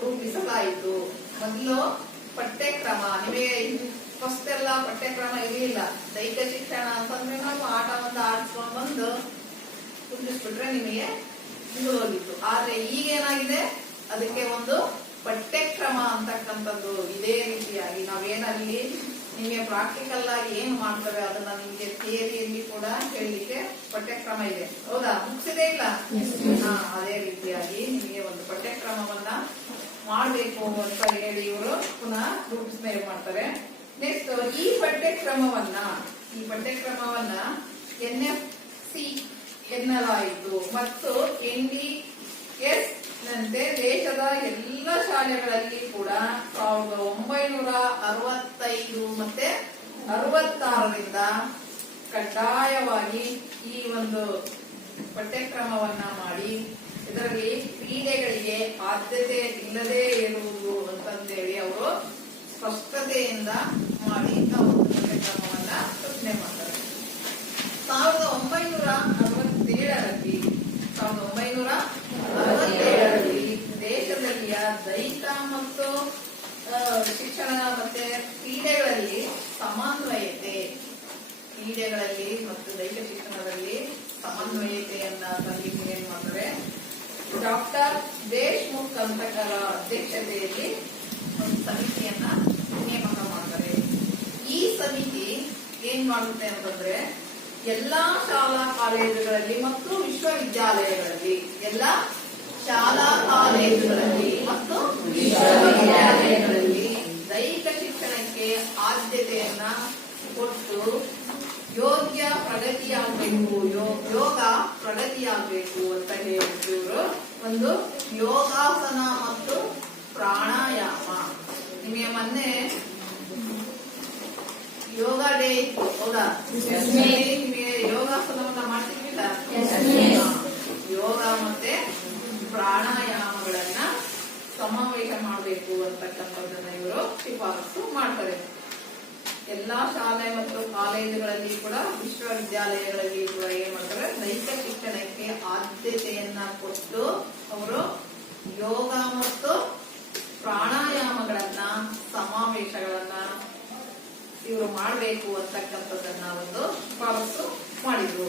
ರೂಪಿಸಲಾಯಿತು. ಮೊದಲು ಪಠ್ಯಕ್ರಮ ನಿಮಗೆ ಫಸ್ಟ್ ಎಲ್ಲ ಪಠ್ಯಕ್ರಮ ಇರಲಿಲ್ಲ. ದೈಹಿಕ ಶಿಕ್ಷಣ ಅಂತಂದ್ರೆ ನಾವು ಆಟವನ್ನು ಆಡಿಸ್ಕೊಂಡು ಬಂದು ಕುಂದಿಸ್ಬಿಟ್ರೆ ನಿಮಗೆ ಮುಗಿದೋಗಿತ್ತು. ಆದ್ರೆ ಈಗೇನಾಗಿದೆ, ಅದಕ್ಕೆ ಒಂದು ಪಠ್ಯಕ್ರಮ ಅಂತಕ್ಕಂಥದ್ದು ಇದೇ ರೀತಿಯಾಗಿ ನಾವೇನಲ್ಲಿ ನಿಮಗೆ ಪ್ರಾಕ್ಟಿಕಲ್ ಆಗಿ ಏನ್ ಮಾಡ್ತೇವೆ ಅದನ್ನ ನಿಮಗೆ ಥಿಯರಿಯಲ್ಲಿ ಕೂಡ ಹೇಳಲಿಕ್ಕೆ ಪಠ್ಯಕ್ರಮ ಇದೆ. ಹೌದಾ? ಮುಗಿಸಿದೆ ಇಲ್ಲ? ಅದೇ ರೀತಿಯಾಗಿ ನಿಮಗೆ ಒಂದು ಪಠ್ಯಕ್ರಮವನ್ನ ಮಾಡಬೇಕು ಅಂತ ಹೇಳಿ ಇವರು ಪುನಃ ರೂಪಿಸ್ಮೇಲೆ ಮಾಡ್ತಾರೆ. ನೆಕ್ಸ್ಟ್ ಈ ಪಠ್ಯಕ್ರಮವನ್ನ NFC ಎನ್ನಲಾಯಿತು ಮತ್ತು NDS ನಂತೆ ದೇಶದ ಎಲ್ಲ ಶಾಲೆಗಳಲ್ಲಿ ಕೂಡ 1965 ಮತ್ತೆ 66ರಿಂದ ಕಡ್ಡಾಯವಾಗಿ ಈ ಒಂದು ಪಠ್ಯಕ್ರಮವನ್ನ ಮಾಡಿ ಇದರಲ್ಲಿ ಕ್ರೀಡೆಗಳಿಗೆ ಆದ್ಯತೆ ಇಲ್ಲದೇ ಇರುವುದು ಅಂತಂದೇಳಿ ಅವರು ಸ್ಪಷ್ಟತೆಯಿಂದ ಮಾಡಿ ತಾವು ಪಠ್ಯಕ್ರಮವನ್ನ ರಚನೆ ಮಾಡ್ತಾರೆ. 1967ರಲ್ಲಿ ದೇಶದಲ್ಲಿಯ ದೈಹಿಕ ಮತ್ತು ಶಿಕ್ಷಣ ಮತ್ತೆ ಕ್ರೀಡೆಗಳಲ್ಲಿ ಮತ್ತು ದೈಹಿಕ ಶಿಕ್ಷಣದಲ್ಲಿ ಸಮನ್ವಯತೆಯನ್ನ ತಂದಿಗೆ ಏನ್ ಮಾಡ್ತಾರೆ, ಡಾಕ್ಟರ್ ದೇಶ್ಮುಖ್ ಅಂತಕರ ಅಧ್ಯಕ್ಷತೆಯಲ್ಲಿ ಒಂದು ಸಮಿತಿಯನ್ನ ನೇಮಕ ಮಾಡ್ತಾರೆ. ಈ ಸಮಿತಿ ಏನ್ ಮಾಡುತ್ತೆ ಅಂತಂದ್ರೆ ಎಲ್ಲಾ ಶಾಲಾ ಕಾಲೇಜುಗಳಲ್ಲಿ ಮತ್ತು ವಿಶ್ವವಿದ್ಯಾಲಯಗಳಲ್ಲಿ ದೈಹಿಕ ಶಿಕ್ಷಣಕ್ಕೆ ಆದ್ಯತೆಯನ್ನ ಕೊಟ್ಟು ಯೋಗ ಪ್ರಗತಿಯಾಗಬೇಕು ಅಂತ ಹೇಳಿದ್ರು. ಒಂದು ಯೋಗಾಸನ ಮತ್ತು ಪ್ರಾಣಾಯಾಮ. ನಿಮಗೆ ಮೊನ್ನೆ ಯೋಗ ಡೇ ಇತ್ತು, ಹೌದಾ? ನಿಮಗೆ ಯೋಗಾಸನವನ್ನ ಮಾಡ್ತಿರ್ಲಿಲ್ಲ? ಯೋಗ ಮತ್ತೆ ಪ್ರಾಣಾಯಾಮಗಳನ್ನ ಸಮಾವೇಶ ಮಾಡಬೇಕು ಅಂತಕ್ಕಂಥದ್ದನ್ನ ಇವರು ಶಿಫಾರಸು ಮಾಡ್ತಾರೆ. ಎಲ್ಲಾ ಶಾಲೆ ಮತ್ತು ಕಾಲೇಜುಗಳಲ್ಲಿ ಕೂಡ ವಿಶ್ವವಿದ್ಯಾಲಯಗಳಲ್ಲಿ ಕೂಡ ಏನ್ ಮಾಡ್ತಾರೆ, ದೈಹಿಕ ಶಿಕ್ಷಣಕ್ಕೆ ಆದ್ಯತೆಯನ್ನ ಕೊಟ್ಟು ಅವರು ಯೋಗ ಮತ್ತು ಪ್ರಾಣಾಯಾಮಗಳನ್ನ ಸಮಾವೇಶಗಳನ್ನ ಇವರು ಮಾಡಬೇಕು ಅಂತಕ್ಕಂಥದ್ದನ್ನ ಒಂದು ಶಿಫಾರಸು ಮಾಡಿದ್ರು.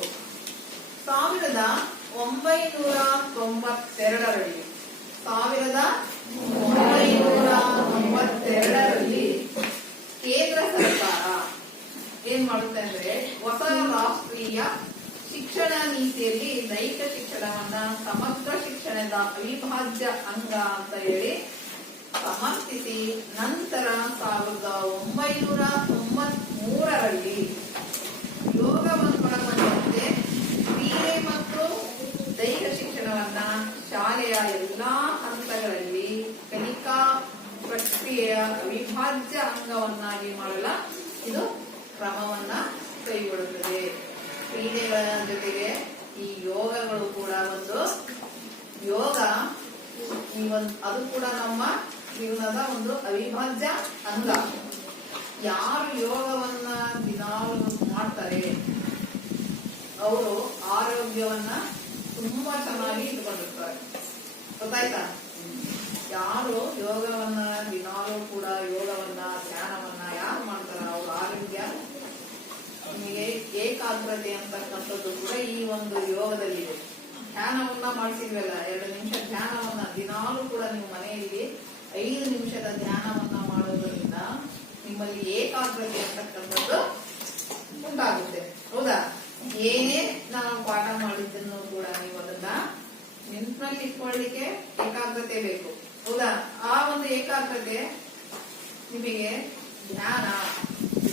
1992ರಲ್ಲಿ ಮಾಡುತ್ತೆ ಅಂದ್ರೆ ಹೊಸ ರಾಷ್ಟ್ರೀಯ ಶಿಕ್ಷಣ ನೀತಿಯಲ್ಲಿ ದೈಹಿಕ ಶಿಕ್ಷಣವನ್ನ ಸಮಗ್ರ ಶಿಕ್ಷಣದ ಅವಿಭಾಜ್ಯ ಅಂಗ ಅಂತ ಹೇಳಿ ಸಮರ್ಥಿಸಿ ನಂತರ 1993ರಲ್ಲಿ ಯೋಗವನ್ನೊಳಗೊಂಡಂತೆ ಕ್ರೀಡೆ ಮತ್ತು ದೈಹಿಕ ಶಿಕ್ಷಣವನ್ನ ಶಾಲೆಯ ಎಲ್ಲಾ ಹಂತಗಳಲ್ಲಿ ಕಲಿಕಾ ಪ್ರಕ್ರಿಯೆಯ ಅವಿಭಾಜ್ಯ ಅಂಗವನ್ನಾಗಿ ಮಾಡಲ ಇದು ಕ್ರಮವನ್ನ ಕೈಗೊಳ್ಳುತ್ತದೆ. ಕ್ರೀಡೆಗಳ ಜೊತೆಗೆ ಈ ಯೋಗಗಳು ಕೂಡ ಒಂದು ಯೋಗ ಅದು ಕೂಡ ನಮ್ಮ ಜೀವನದ ಒಂದು ಅವಿಭಾಜ್ಯ ಅಂಗ. ಯಾರು ಯೋಗವನ್ನ ದಿನಾಲು ಮಾಡ್ತಾರೆ ಅವರು ಆರೋಗ್ಯವನ್ನ ತುಂಬಾ ಚೆನ್ನಾಗಿ ಇಟ್ಕೊಂಡಿರ್ತಾರೆ. ಗೊತ್ತಾಯ್ತಾ? ಯಾರು ಯೋಗವನ್ನ ದಿನಾಲು ಕೂಡ ಯೋಗವನ್ನ ಧ್ಯಾನವನ್ನ ಯಾರು ಮಾಡ್ತಾರ ಅವ್ರ ಆರೋಗ್ಯ ನಿಮಗೆ ಏಕಾಗ್ರತೆ ಅಂತಕ್ಕಂಥದ್ದು ಕೂಡ ಈ ಒಂದು ಯೋಗದಲ್ಲಿದೆ. ಧ್ಯಾನವನ್ನ ಮಾಡಿಸಿದ್ವಲ್ಲ, 2 ನಿಮಿಷ ಧ್ಯಾನವನ್ನ ದಿನಾಲು ಕೂಡ ನೀವು ಮನೆಯಲ್ಲಿ 5 ನಿಮಿಷದ ಧ್ಯಾನವನ್ನ ಮಾಡೋದ್ರಿಂದ ನಿಮ್ಮಲ್ಲಿ ಏಕಾಗ್ರತೆ ಅಂತಕ್ಕಂಥದ್ದು ಉಂಟಾಗುತ್ತೆ. ಹೌದಾ? ಏನೇ ನಾವು ಪಾಠ ಮಾಡಿದ್ದನ್ನು ಕೂಡ ನೀವು ಅದನ್ನ ನೆನಪಿನಲ್ಲಿ ಇಟ್ಕೊಳ್ಳಿಕ್ಕೆ ಏಕಾಗ್ರತೆ ಬೇಕು. ಹೌದಾ? ಆ ಒಂದು ಏಕಾಗ್ರತೆ ನಿಮಗೆ ಧ್ಯಾನ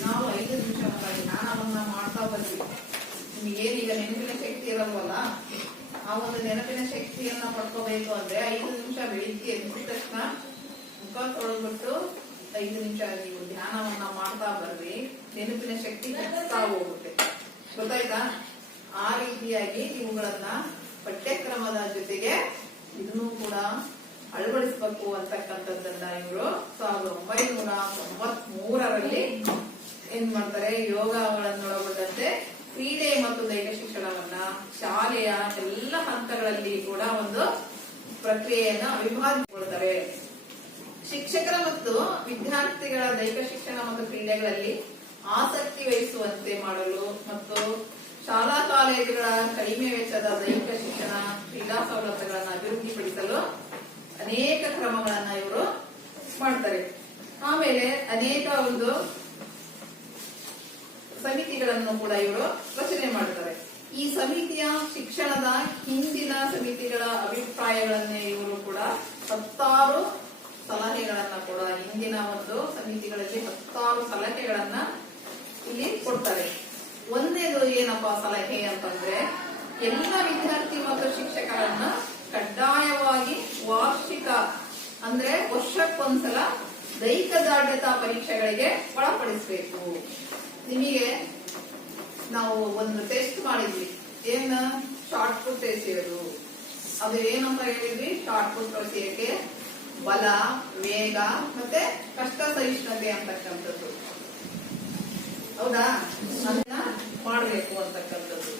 ನಾವು 5 ನಿಮಿಷ ಧ್ಯಾನವನ್ನ ಮಾಡ್ತಾ ಬರ್ತೀವಿ. ನಿಮಗೆ ಏನೀಗ ನೆನಪಿನ ಶಕ್ತಿ ಇರಲ್ವಲ್ಲ, ಆ ಒಂದು ನೆನಪಿನ ಶಕ್ತಿಯನ್ನ ಪಡ್ಕೋಬೇಕು ಅಂದ್ರೆ 5 ನಿಮಿಷ ಬೆಳಿಗ್ಗೆ ಎದ್ದ ತಕ್ಷಣ ಮುಖ ತೊಳೆದ್ಬಿಟ್ಟು 5 ನಿಮಿಷ ನೀವು ಧ್ಯಾನವನ್ನ ಮಾಡ್ತಾ ಬರ್ರಿ, ನೆನಪಿನ ಶಕ್ತಿ ಹೆಚ್ಚುತ್ತಾ ಹೋಗುತ್ತೆ. ಗೊತ್ತಾಯ್ತಾ? ಆ ರೀತಿಯಾಗಿ ಇವುಗಳನ್ನ ಪಠ್ಯಕ್ರಮದ ಜೊತೆಗೆ ಇದನ್ನು ಕೂಡ ಅಳವಡಿಸಬೇಕು ಅಂತಕ್ಕಂಥದ್ದನ್ನ ಇವರು 1993ರಲ್ಲಿ ಏನ್ ಮಾಡ್ತಾರೆ, ಯೋಗಗಳನ್ನೊಳಗೊಂಡಂತೆ ಕ್ರೀಡೆ ಮತ್ತು ದೈಹಿಕ ಶಿಕ್ಷಣವನ್ನ ಶಾಲೆಯ ಎಲ್ಲ ಹಂತಗಳಲ್ಲಿ ಕೂಡ ಒಂದು ಪ್ರಕ್ರಿಯೆಯನ್ನ ಅವಿಭಾಜ್ಯಗೊಳ್ತಾರೆ. ಶಿಕ್ಷಕರ ಮತ್ತು ವಿದ್ಯಾರ್ಥಿಗಳ ದೈಹಿಕ ಶಿಕ್ಷಣ ಮತ್ತು ಕ್ರೀಡೆಗಳಲ್ಲಿ ಆಸಕ್ತಿ ವಹಿಸುವಂತೆ ಮಾಡಲು ಮತ್ತು ಶಾಲಾ ಕಾಲೇಜುಗಳ ಕಡಿಮೆ ವೆಚ್ಚದ ದೈಹಿಕ ಶಿಕ್ಷಣ ಕ್ರೀಡಾ ಸವಲತ್ತುಗಳನ್ನು ಅಭಿವೃದ್ಧಿಪಡಿಸಲು ಅನೇಕ ಕ್ರಮಗಳನ್ನ ಇವರು ಮಾಡ್ತಾರೆ. ಆಮೇಲೆ ಅನೇಕ ಒಂದು ಸಮಿತಿಗಳನ್ನು ಕೂಡ ಇವರು ರಚನೆ ಮಾಡ್ತಾರೆ. ಈ ಸಮಿತಿಯ ಶಿಕ್ಷಣದ ಹಿಂದಿನ ಸಮಿತಿಗಳ ಅಭಿಪ್ರಾಯಗಳನ್ನೇ ಇವರು ಕೂಡ 10 ಸಲಹೆಗಳನ್ನ ಕೂಡ ಹಿಂದಿನ ಒಂದು ಸಮಿತಿಗಳಲ್ಲಿ 10 ಸಲಹೆಗಳನ್ನ ಇಲ್ಲಿ ಕೊಡ್ತಾರೆ. ಒಂದೇದು ಏನಪ್ಪಾ ಸಲಹೆ ಅಂತಂದ್ರೆ, ಎಲ್ಲ ವಿದ್ಯಾರ್ಥಿ ಮತ್ತು ಶಿಕ್ಷಕರನ್ನ ಕಡ್ಡಾಯವಾಗಿ ವಾರ್ಷಿಕ ಅಂದ್ರೆ ವರ್ಷಕ್ಕೊಂದ್ಸಲ ದೈಹಿಕ ದಾರ್ಢ್ಯತಾ ಪರೀಕ್ಷೆಗಳಿಗೆ ಒಳಪಡಿಸಬೇಕು. ನಿಮಗೆ ನಾವು ಒಂದು ಟೆಸ್ಟ್ ಮಾಡಿದ್ವಿ, ಏನ ಶಾರ್ಟ್ ಪುಟ್ ಎಸೆಯೋದು. ಅದು ಏನಂತ ಹೇಳಿದ್ವಿ, ಶಾರ್ಟ್ ಪುಟ್ ಎಸೆಯಕ್ಕೆ ಬಲ, ವೇಗ ಮತ್ತೆ ಕಷ್ಟ ಸಹಿಷ್ಣುತೆ ಅಂತಕ್ಕಂಥದ್ದು. ಹೌದಾ? ಅದನ್ನ ಮಾಡಬೇಕು ಅಂತಕ್ಕಂಥದ್ದು.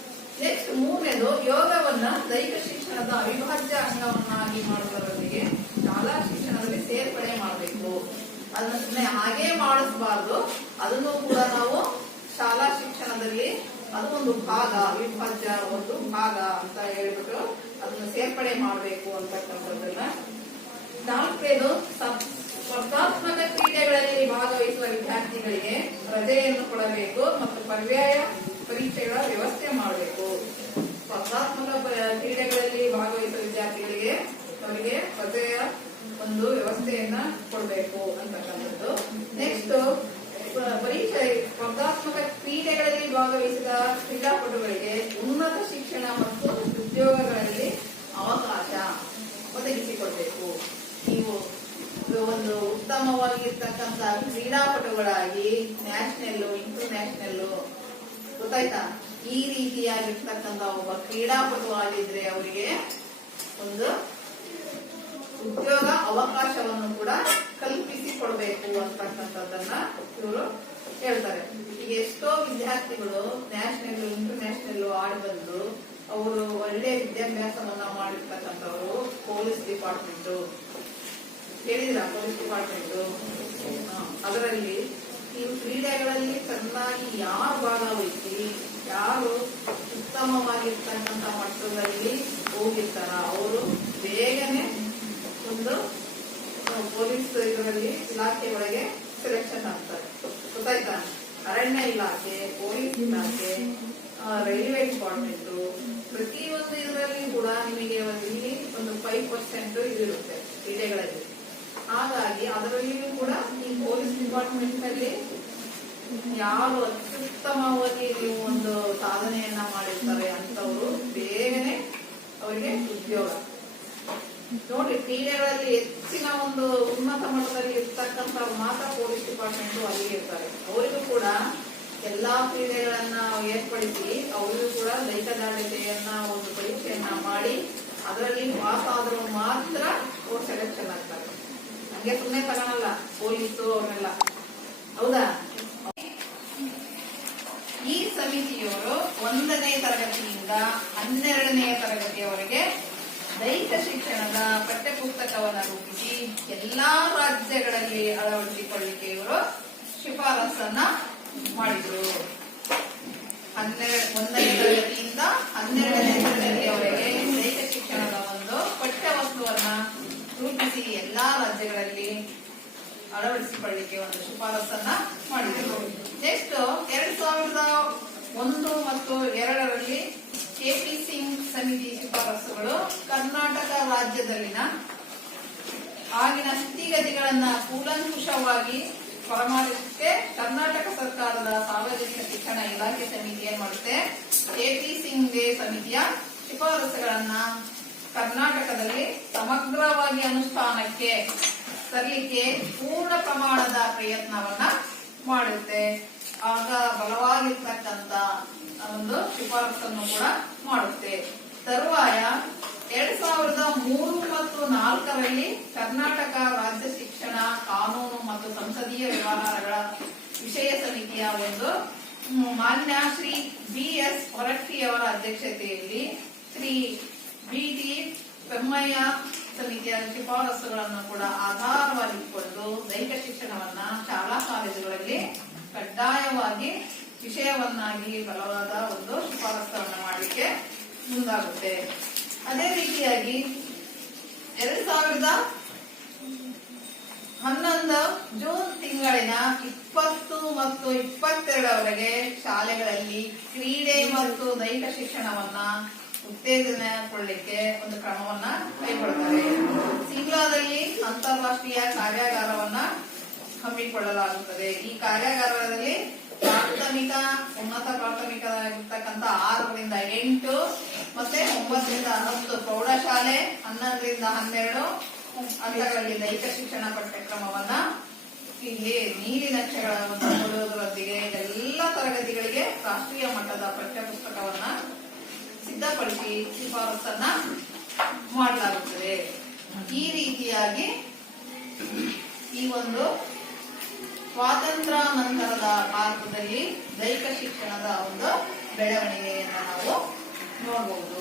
ನೆಕ್ಸ್ಟ್ 3ನೇದು ಯೋಗವನ್ನ ದೈಹಿಕ ಶಿಕ್ಷಣದ ಅವಿಭಾಜ್ಯ ಅಂಗವನ್ನಾಗಿ ಮಾಡುವುದರೊಂದಿಗೆ ಶಾಲಾ ಶಿಕ್ಷಣದಲ್ಲಿ ಸೇರ್ಪಡೆ ಮಾಡಬೇಕು. ಅದನ್ನ ಸುಮ್ಮನೆ ಹಾಗೆ ಮಾಡಿಸಬಾರ್ದು, ಅದನ್ನು ಕೂಡ ನಾವು ಶಾಲಾ ಶಿಕ್ಷಣದಲ್ಲಿ ಅದು ಒಂದು ಭಾಗ, ಅವಿಭಾಜ್ಯ ಒಂದು ಭಾಗ ಅಂತ ಹೇಳ್ಬಿಟ್ಟು ಅದನ್ನು ಸೇರ್ಪಡೆ ಮಾಡಬೇಕು ಅಂತಕ್ಕಂಥದ್ದನ್ನ. 4ನೇದು ಸ್ಪರ್ಧಾತ್ಮಕ ಕ್ರೀಡೆಗಳಲ್ಲಿ ಭಾಗವಹಿಸುವ ವಿದ್ಯಾರ್ಥಿಗಳಿಗೆ ರಜೆಯನ್ನು ಕೊಡಬೇಕು ಮತ್ತು ಪರ್ಯಾಯ ಪರೀಕ್ಷೆಗಳ ವ್ಯವಸ್ಥೆ ಮಾಡಬೇಕು. ಸ್ಪರ್ಧಾತ್ಮಕ ಕ್ರೀಡೆಗಳಲ್ಲಿ ಭಾಗವಹಿಸುವ ವಿದ್ಯಾರ್ಥಿಗಳಿಗೆ ಅವರಿಗೆ ರಜೆಯ ಒಂದು ವ್ಯವಸ್ಥೆಯನ್ನ ಕೊಡಬೇಕು ಅಂತಕ್ಕಂಥದ್ದು. ನೆಕ್ಸ್ಟ್ ಪರೀಕ್ಷೆ ಸ್ಪರ್ಧಾತ್ಮಕ ಕ್ರೀಡೆಗಳಲ್ಲಿ ಭಾಗವಹಿಸಿದ ಕ್ರೀಡಾಪಟುಗಳಿಗೆ ಉನ್ನತ ಶಿಕ್ಷಣ ಮತ್ತು ಉದ್ಯೋಗಗಳಲ್ಲಿ ಅವಕಾಶ ಒದಗಿಸಿಕೊಡ್ಬೇಕು. ನೀವು ಒಂದು ಉತ್ತಮವಾಗಿರ್ತಕ್ಕಂಥ ಕ್ರೀಡಾಪಟುಗಳಾಗಿ ನ್ಯಾಷನಲ್, ಇಂಟರ್ನ್ಯಾಷನಲ್, ಗೊತ್ತಾಯ್ತಾ, ಈ ರೀತಿಯಾಗಿರ್ತಕ್ಕಂಥ ಒಬ್ಬ ಕ್ರೀಡಾಪಟು ಆಗಿದ್ರೆ ಅವರಿಗೆ ಒಂದು ಉದ್ಯೋಗ ಅವಕಾಶವನ್ನು ಕೂಡ ಕಲ್ಪಿಸಿ ಕೊಡಬೇಕು ಅಂತಕ್ಕಂಥದ್ದನ್ನ ಇವರು ಹೇಳ್ತಾರೆ. ಈಗ ಎಷ್ಟೋ ವಿದ್ಯಾರ್ಥಿಗಳು ನ್ಯಾಷನಲ್, ಇಂಟರ್ನ್ಯಾಷನಲ್ ಆಡಿ ಬಂದು ಅವರು ಒಳ್ಳೆ ವಿದ್ಯಾಭ್ಯಾಸವನ್ನ ಮಾಡಿರ್ತಕ್ಕಂಥವರು ಪೊಲೀಸ್ ಡಿಪಾರ್ಟ್ಮೆಂಟ್ ಹೇಳಿದ್ರ, ಪೊಲೀಸ್ ಡಿಪಾರ್ಟ್ಮೆಂಟ್ ಅದರಲ್ಲಿ ನೀವು ಕ್ರೀಡೆಗಳಲ್ಲಿ ಚೆನ್ನಾಗಿ ಯಾರು ಭಾಗವಹಿಸಿ ಯಾರು ಉತ್ತಮವಾಗಿರ್ತಕ್ಕಂಥ ಮಟ್ಟದಲ್ಲಿ ಹೋಗಿರ್ತಾರ ಅವರು ಬೇಗನೆ ಒಂದು ಪೊಲೀಸ್ ಇದರಲ್ಲಿ ಇಲಾಖೆ ಒಳಗೆ ಸೆಲೆಕ್ಷನ್ ಆಗ್ತಾರೆ. ಗೊತ್ತಾಯ್ತಾ? ಅರಣ್ಯ ಇಲಾಖೆ, ಪೊಲೀಸ್ ಇಲಾಖೆ, ರೈಲ್ವೆ ಡಿಪಾರ್ಟ್ಮೆಂಟ್, ಪ್ರತಿಯೊಂದು ಇದರಲ್ಲಿ ಕೂಡ ನಿಮಗೆ ಇಲ್ಲಿ ಒಂದು 5% ಇದಿರುತ್ತೆ ಕ್ರೀಡೆಗಳಲ್ಲಿ. ಹಾಗಾಗಿ ಅದರಲ್ಲಿಯೂ ಕೂಡ ಈ ಪೊಲೀಸ್ ಡಿಪಾರ್ಟ್ಮೆಂಟ್ ನಲ್ಲಿ ಯಾರು ಅತ್ಯುತ್ತಮವಾಗಿ ನೀವು ಒಂದು ಸಾಧನೆಯನ್ನ ಮಾಡಿರ್ತಾರೆ ಅಂತವರು ಬೇಗನೆ ಅವರಿಗೆ ಉದ್ಯೋಗ. ನೋಡಿ, ಕ್ರೀಡೆಗಳಲ್ಲಿ ಹೆಚ್ಚಿನ ಒಂದು ಉನ್ನತ ಮಟ್ಟದಲ್ಲಿ ಇರ್ತಕ್ಕಂಥವ್ರು ಮಾತ್ರ ಪೊಲೀಸ್ ಡಿಪಾರ್ಟ್ಮೆಂಟ್ ಅಲ್ಲಿಗೆ ಇರ್ತಾರೆ. ಅವರಿಗೂ ಕೂಡ ಎಲ್ಲಾ ಕ್ರೀಡೆಗಳನ್ನ ಏರ್ಪಡಿಸಿ ಅವರಿಗೂ ಕೂಡ ದೈಹಿಕದಾಢ್ಯತೆಯನ್ನ ಒಂದು ಪರೀಕ್ಷೆಯನ್ನ ಮಾಡಿ ಅದರಲ್ಲಿ ಪಾಸ್ ಆದರೂ ಮಾತ್ರ ಅವ್ರು ಸೆಲೆಕ್ಷನ್ ಆಗ್ತಾರೆ. ಹಂಗೆ ಸುಮ್ಮನೆ ತಗೊಳಲ್ಲ ಪೊಲೀಸು ಅವ್ರನ್ನೆಲ್ಲ, ಹೌದಾ? ಈ ಸಮಿತಿಯವರು 1ನೇ ತರಗತಿಯಿಂದ 12ನೇ ತರಗತಿಯವರೆಗೆ ದೈಹಿಕ ಶಿಕ್ಷಣದ ಪಠ್ಯಪುಸ್ತಕವನ್ನು ರೂಪಿಸಿ ಎಲ್ಲಾ ರಾಜ್ಯಗಳಲ್ಲಿ ಅಳವಡಿಸಿಕೊಳ್ಳಲಿಕ್ಕೆ ಇವರು ಶಿಫಾರಸನ್ನ ಮಾಡಿದ್ರು. 1ನೇ ತರಗತಿಯಿಂದ 12ನೇ ತರಗತಿಯವರೆಗೆ ದೈಹಿಕ ಶಿಕ್ಷಣದ ಒಂದು ಪಠ್ಯ ವಸ್ತುವನ್ನ ರೂಪಿಸಿ ಎಲ್ಲಾ ರಾಜ್ಯಗಳಲ್ಲಿ ಅಳವಡಿಸಿಕೊಳ್ಳಲಿಕ್ಕೆ ಒಂದು ಶಿಫಾರಸನ್ನ ಮಾಡಿದರು. ನೆಕ್ಸ್ಟ್ 2001 ಮತ್ತು 2002ರಲ್ಲಿ ಕೆಪಿ ಸಿಂಗ್ ಸಮಿತಿ ಶಿಫಾರಸುಗಳು ಕರ್ನಾಟಕ ರಾಜ್ಯದಲ್ಲಿನ ಆಗಿನ ಸ್ಥಿತಿಗತಿಗಳನ್ನ ಕೂಲಂಕುಷವಾಗಿ ಪರಾಮರ್ಶಿಸಕ್ಕೆ ಕರ್ನಾಟಕ ಸರ್ಕಾರದ ಸಾರ್ವಜನಿಕ ಶಿಕ್ಷಣ ಇಲಾಖೆ ಸಮಿತಿ ಏನ್ ಮಾಡುತ್ತೆ, ಕೆಪಿ ಸಿಂಗ್ ಸಮಿತಿಯ ಶಿಫಾರಸುಗಳನ್ನ ಕರ್ನಾಟಕದಲ್ಲಿ ಸಮಗ್ರವಾಗಿ ಅನುಷ್ಠಾನಕ್ಕೆ ತರಲಿಕ್ಕೆ ಪೂರ್ಣ ಪ್ರಮಾಣದ ಪ್ರಯತ್ನವನ್ನ ಮಾಡುತ್ತೆ. ಆಗ ಬಲವಾಗಿರ್ತಕ್ಕಂಥ ಒಂದು ಶಿಫಾರಸನ್ನು ಕೂಡ ಮಾಡುತ್ತೆ. ತರುವಾಯ 2003 ಮತ್ತು 2004ರಲ್ಲಿ ಕರ್ನಾಟಕ ರಾಜ್ಯ ಶಿಕ್ಷಣ ಕಾನೂನು ಮತ್ತು ಸಂಸದೀಯ ವ್ಯವಹಾರಗಳ ವಿಷಯ ಸಮಿತಿಯ ಒಂದು ಮಾನ್ಯ ಶ್ರೀ BS ಹೊರಟ್ಟಿಯವರ ಅಧ್ಯಕ್ಷತೆಯಲ್ಲಿ ಶ್ರೀ BT ಪೆಮ್ಮಯ್ಯ ಸಮಿತಿಯ ಶಿಫಾರಸುಗಳನ್ನು ಕೂಡ ಆಧಾರವಾಗಿಟ್ಟುಕೊಂಡು ದೈಹಿಕ ಶಿಕ್ಷಣವನ್ನ ಶಾಲಾ ಕಾಲೇಜುಗಳಲ್ಲಿ ಕಡ್ಡಾಯವಾಗಿ ವಿಷಯವನ್ನಾಗಿ ಬಲವಾದ ಒಂದು ಶಿಫಾರಸನ್ನು ಮಾಡಲಿಕ್ಕೆ ಮುಂದಾಗುತ್ತೆ. ಅದೇ ರೀತಿಯಾಗಿ 2011 ಜೂನ್ ತಿಂಗಳಿನ 20 ಮತ್ತು 22ರವರೆಗೆ ಶಾಲೆಗಳಲ್ಲಿ ಕ್ರೀಡೆ ಮತ್ತು ದೈಹಿಕ ಶಿಕ್ಷಣವನ್ನ ಉತ್ತೇಜನಗೊಳ್ಳಲಿಕ್ಕೆ ಒಂದು ಕ್ರಮವನ್ನ ಕೈಗೊಳ್ಳುತ್ತಾರೆ. ಸಿಮ್ಲಾದಲ್ಲಿ ಅಂತಾರಾಷ್ಟ್ರೀಯ ಕಾರ್ಯಾಗಾರವನ್ನ ಹಮ್ಮಿಕೊಳ್ಳಲಾಗುತ್ತದೆ. ಈ ಕಾರ್ಯಾಗಾರದಲ್ಲಿ ಪ್ರಾಥಮಿಕ, ಉನ್ನತ ಪ್ರಾಥಮಿಕ ಇರ್ತಕ್ಕಂಥ 6ರಿಂದ 8 ಮತ್ತೆ 9ರಿಂದ 10 ಪ್ರೌಢಶಾಲೆ, 11ರಿಂದ 12 ಹಂತಗಳಲ್ಲಿ ದೈಹಿಕ ಶಿಕ್ಷಣ ಪಠ್ಯಕ್ರಮವನ್ನ ಇಲ್ಲಿ ನೀಲಿ ನಕ್ಷೆಗಳನ್ನು ಕೊಡುವುದರೊಂದಿಗೆ ಎಲ್ಲ ತರಗತಿಗಳಿಗೆ ರಾಷ್ಟ್ರೀಯ ಮಟ್ಟದ ಪಠ್ಯಪುಸ್ತಕವನ್ನ ಸಿದ್ಧಪಡಿಸಿ ಶಿಫಾರಸನ್ನ ಮಾಡಲಾಗುತ್ತದೆ. ಈ ರೀತಿಯಾಗಿ ಈ ಒಂದು ಸ್ವಾತಂತ್ರ್ಯ ನಂತರದ ಭಾರತದಲ್ಲಿ ದೈಹಿಕ ಶಿಕ್ಷಣದ ಒಂದು ಬೆಳವಣಿಗೆಯನ್ನು ನಾವು ನೋಡಬಹುದು.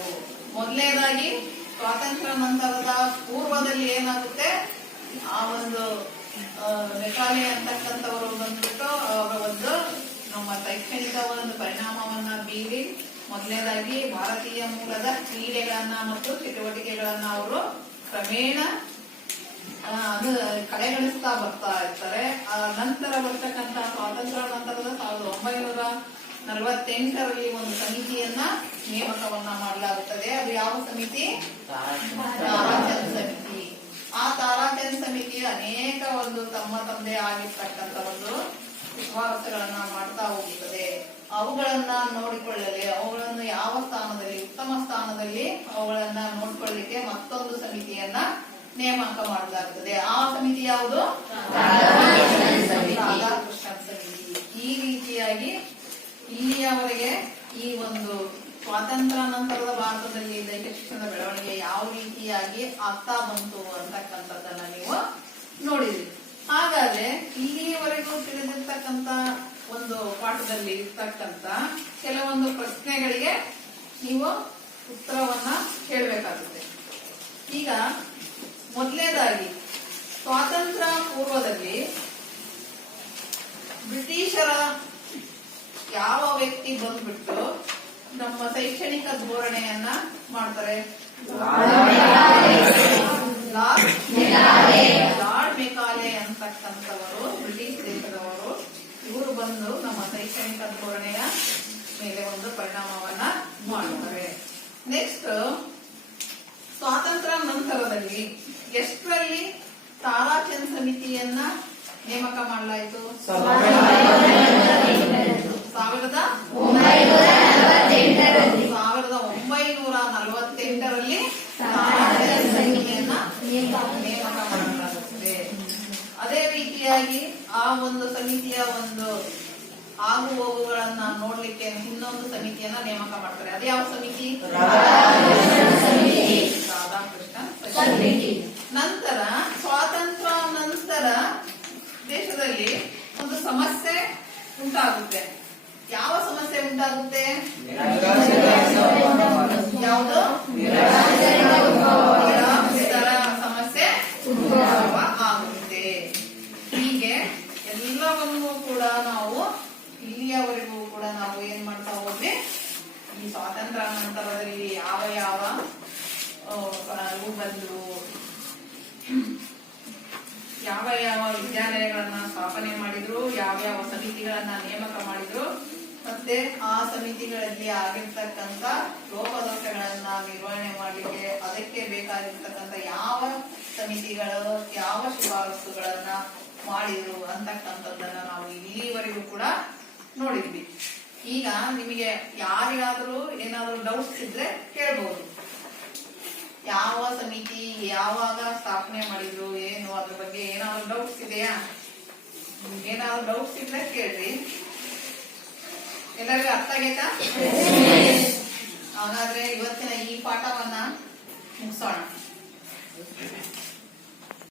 ಮೊದಲನೇದಾಗಿ ಸ್ವಾತಂತ್ರ್ಯ ನಂತರದ ಪೂರ್ವದಲ್ಲಿ ಏನಾಗುತ್ತೆ, ಆ ಒಂದು ಮೆಕಾಲೆ ಅಂತಕ್ಕಂಥವರು ಬಂದ್ಬಿಟ್ಟು ಅವರ ಒಂದು ನಮ್ಮ ಶೈಕ್ಷಣಿಕ ಒಂದು ಪರಿಣಾಮವನ್ನ ಬೀರಿ ಮೊದಲನೇದಾಗಿ ಭಾರತೀಯ ಮೂಲದ ಕ್ರೀಡೆಗಳನ್ನ ಮತ್ತು ಚಟುವಟಿಕೆಗಳನ್ನ ಅವರು ಕ್ರಮೇಣ ಅದು ಕಡೆಗಣಿಸ್ತಾ ಬರ್ತಾ ಇರ್ತಾರೆ. ನಂತರ ಬರ್ತಕ್ಕಂಥ ಸ್ವಾತಂತ್ರ್ಯ ನಂತರದ 1948ರಲ್ಲಿ ಒಂದು ಸಮಿತಿಯನ್ನ ನೇಮಕವನ್ನ ಮಾಡಲಾಗುತ್ತದೆ. ಅದು ಯಾವ ಸಮಿತಿ? ತಾರಾಚಂದ್ ಸಮಿತಿ. ಆ ತಾರಾಚಂದ್ ಸಮಿತಿ ಅನೇಕ ಒಂದು ತಮ್ಮದೇ ಆಗಿರ್ತಕ್ಕಂಥ ಒಂದು ಶಿಫಾರಸುಗಳನ್ನ ಮಾಡ್ತಾ ಹೋಗುತ್ತದೆ. ಅವುಗಳನ್ನ ನೋಡಿಕೊಳ್ಳಲಿ, ಅವುಗಳನ್ನು ಯಾವ ಸ್ಥಾನದಲ್ಲಿ, ಉತ್ತಮ ಸ್ಥಾನದಲ್ಲಿ ಅವುಗಳನ್ನ ನೋಡಿಕೊಳ್ಳಲಿಕ್ಕೆ ಮತ್ತೊಂದು ಸಮಿತಿಯನ್ನ ನೇಮಕ ಮಾಡಲಾಗುತ್ತದೆ. ಆ ಸಮಿತಿ ಯಾವುದು? ರಾಧಾಕೃಷ್ಣನ್ ಸಮಿತಿ. ಈ ರೀತಿಯಾಗಿ ಇಲ್ಲಿಯವರೆಗೆ ಈ ಒಂದು ಸ್ವಾತಂತ್ರ್ಯ ನಂತರದ ಭಾರತದಲ್ಲಿ ದೈಹಿಕ ಶಿಕ್ಷಣದ ಬೆಳವಣಿಗೆ ಯಾವ ರೀತಿಯಾಗಿ ಆಗ್ತಾ ಬಂತು ಅಂತಕ್ಕಂಥದ್ದನ್ನ ನೀವು ನೋಡಿದ್ರಿ. ಹಾಗಾದ್ರೆ ಇಲ್ಲಿಯವರೆಗೂ ತಿಳಿದಿರ್ತಕ್ಕಂಥ ಒಂದು ಪಾಠದಲ್ಲಿ ಇರ್ತಕ್ಕಂಥ ಕೆಲವೊಂದು ಪ್ರಶ್ನೆಗಳಿಗೆ ನೀವು ಉತ್ತರವನ್ನ ಹೇಳಬೇಕಾಗುತ್ತೆ. ಈಗ ಮೊದಲನೇದಾಗಿ ಸ್ವಾತಂತ್ರ್ಯ ಪೂರ್ವದಲ್ಲಿ ಬ್ರಿಟಿಷರ ಯಾವ ವ್ಯಕ್ತಿ ಬಂದ್ಬಿಟ್ಟು ನಮ್ಮ ಶೈಕ್ಷಣಿಕ ಧೋರಣೆಯನ್ನ ಮಾಡ್ತಾರೆ? ಲಾರ್ಡ್ ಮೆಕಾಲೆ ಅಂತಕ್ಕಂಥವರು ಬ್ರಿಟಿಷ್ ದೇಶದವರು. ಇವರು ಬಂದು ನಮ್ಮ ಶೈಕ್ಷಣಿಕ ಧೋರಣೆಯ ಮೇಲೆ ಒಂದು ಪರಿಣಾಮವನ್ನ ಮಾಡುತ್ತವೆ. ನೆಕ್ಸ್ಟ್, ಸ್ವಾತಂತ್ರ್ಯ ನಂತರದಲ್ಲಿ ಎಷ್ಟರಲ್ಲಿ ತಾರಾಚಂದ್ ಸಮಿತಿಯನ್ನ ನೇಮಕ ಮಾಡಲಾಯಿತು? 1948ರಲ್ಲಿ ತಾರಾಚಂದ್ ಸಮಿತಿಯನ್ನ ನೇಮಕ ಮಾಡಲಾಗುತ್ತದೆ. ಅದೇ ರೀತಿಯಾಗಿ ಆ ಒಂದು ಸಮಿತಿಯ ಒಂದು ಆಗು ಹೋಗುಗಳನ್ನ ನೋಡ್ಲಿಕ್ಕೆ ಇನ್ನೊಂದು ಸಮಿತಿಯನ್ನ ನೇಮಕ ಮಾಡ್ತಾರೆ. ಅದು ಯಾವ ಸಮಿತಿ? ರಾಧಾಕೃಷ್ಣ ಸಮಿತಿ. ನಂತರ ಸ್ವಾತಂತ್ರ್ಯ ನಂತರ ದೇಶದಲ್ಲಿ ಒಂದು ಸಮಸ್ಯೆ ಉಂಟಾಗುತ್ತೆ. ಯಾವ ಸಮಸ್ಯೆ ಉಂಟಾಗುತ್ತೆ? ಯಾವುದು? ನಿರಾಶ್ರಿತರ ಸಮಸ್ಯೆ ಉದ್ಭವ ಆಗುತ್ತೆ. ಹೀಗೆ ಎಲ್ಲವನ್ನೂ ಕೂಡ ನಾವು ಇಲ್ಲಿಯವರೆಗೂ ಕೂಡ ನಾವು ಏನ್ ಮಾಡ್ತಾ ಹೋದ್ವಿ, ಈ ಸ್ವಾತಂತ್ರ್ಯ ನಂತರದಲ್ಲಿ ಯಾವ ಯಾವ ಇವು ಬಂದ್ರು, ಯಾವ ಯಾವ ವಿದ್ಯಾಲಯಗಳನ್ನ ಸ್ಥಾಪನೆ ಮಾಡಿದ್ರು, ಯಾವ ಯಾವ ಸಮಿತಿಗಳನ್ನ ನೇಮಕ ಮಾಡಿದ್ರು, ಮತ್ತೆ ಆ ಸಮಿತಿಗಳಲ್ಲಿ ಆಗಿರ್ತಕ್ಕಂಥ ಲೋಪದೋಷಗಳನ್ನ ನಿರ್ವಹಣೆ ಮಾಡಲಿಕ್ಕೆ ಅದಕ್ಕೆ ಬೇಕಾಗಿರ್ತಕ್ಕಂಥ ಯಾವ ಸಮಿತಿಗಳು ಯಾವ ಶಿಫಾರಸುಗಳನ್ನ ಮಾಡಿದ್ರು ಅಂತಕ್ಕಂಥದ್ದನ್ನ ನಾವು ಇಲ್ಲಿವರೆಗೂ ಕೂಡ ನೋಡಿದ್ವಿ. ಈಗ ನಿಮಗೆ ಯಾರಿಗಾದ್ರೂ ಏನಾದ್ರೂ ಡೌಟ್ಸ್ ಇದ್ರೆ ಕೇಳ್ಬಹುದು. ಯಾವ ಸಮಿತಿ ಯಾವಾಗ ಸ್ಥಾಪನೆ ಮಾಡಿದ್ರು, ಏನು ಅದ್ರ ಬಗ್ಗೆ ಏನಾದ್ರು ಡೌಟ್ಸ್ ಇದೆಯಾ? ಏನಾದ್ರು ಡೌಟ್ಸ್ ಇದ್ರೆ ಕೇಳ್ರಿ. ಎಲ್ಲರಿಗೂ ಅರ್ಥ ಆಗೈತಾ? ಹಾಗಾದ್ರೆ ಇವತ್ತಿನ ಈ ಪಾಠವನ್ನ ಮುಗಿಸೋಣ.